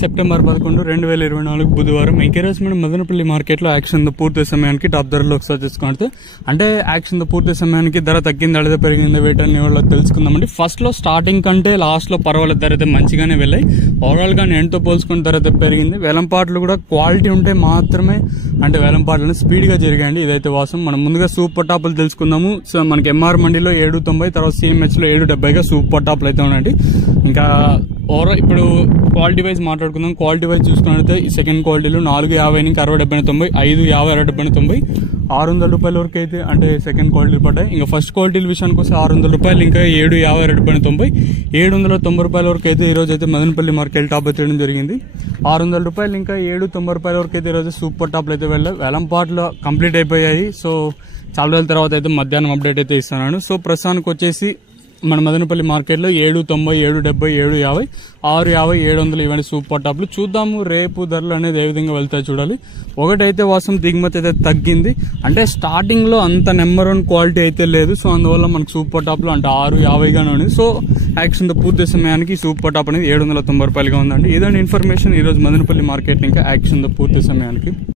September 11, 2024 బుధవారం. ఈరోజు మనం మదనపల్లి మార్కెట్లో యాక్షన్ పూర్తి సమయానికి టాప్ ధరలో ఒకసారి చూసుకుంటే అంటే యాక్షన్ పూర్తి సమయానికి ధర తగ్గింది, అడితే పెరిగింది, వేటని వాళ్ళు తెలుసుకుందామండి. ఫస్ట్ లో స్టార్టింగ్ కంటే లాస్ట్ లో పర్వాలేదు, ధర అయితే మంచిగానే వెళ్ళాయి. ఓవరాల్ గా ఎంతో పోల్చుకుని ధర అయితే పెరిగింది. వేలంపాట్లు కూడా క్వాలిటీ ఉంటే మాత్రమే అంటే వేలంపాట్లను స్పీడ్ గా జరిగాయండి, ఇదైతే వాసం. మనం ముందుగా సూపర్ టాపులు తెలుసుకుందాము. సో మనకి ఎంఆర్ మండీలో 790, తర్వాత సిఎంహెచ్ లో 770గా సూపర్ టాప్లు అయితే ఉన్నాయండి. ఇంకా ఓవరాల్ ఇప్పుడు క్వాలిటీ వైజ్ మాట్లాడుకుందాం. క్వాలిటీ వైజ్ చూసుకున్నట్లయితే ఈ సెకండ్ క్వాలిటీలో 450 నుంచి 60, 70, 90, 550, 60, 70, 600 రూపాయల వరకు అయితే అంటే సెకండ్ క్వాలిటీలు పడ్డాయి. ఇంకా ఫస్ట్ క్వాలిటీల విషయానికి వస్తే 600 రూపాయలు, ఇంకా 750, 60, 90, 790 రూపాయల వరకు అయితే ఈ రోజు అయితే మదనపల్లి మార్కెట్ టాప్ అయితే చేయడం జరిగింది. 600 రూపాయలు ఇంకా 790 రూపాయల వరకు అయితే ఈ రోజు సూపర్ టాప్లు అయితే వెళ్ళాయి. వేలంపాట్లు కంప్లీట్ అయిపోయాయి. సో చాలా రోజుల తర్వాత అయితే మధ్యాహ్నం అప్డేట్ అయితే ఇస్తున్నాను. సో ప్రస్తుతానికి వచ్చేసి మన మదనపల్లి మార్కెట్లో 790, 770, 750, 650, 700 ఇవన్నీ సూపర్ టాప్లు. చూద్దాము రేపు ధరలు అనేది ఏ విధంగా వెళ్తాయి చూడాలి. ఒకటైతే వాసం దిగుమతి అయితే తగ్గింది, అంటే స్టార్టింగ్ లో అంత నెంబర్ 1 క్వాలిటీ అయితే లేదు. సో అందువల్ల మనకు సూపర్ టాప్లు అంటే 650గానే ఉంది. సో యాక్షన్ పూర్తి సమయానికి సూపర్ టాప్ అనేది 790 రూపాయలుగా ఉందండి. ఇదండి ఇన్ఫర్మేషన్ ఈ రోజు మదనపల్లి మార్కెట్ ఇంకా యాక్షన్ పూర్తి సమయానికి.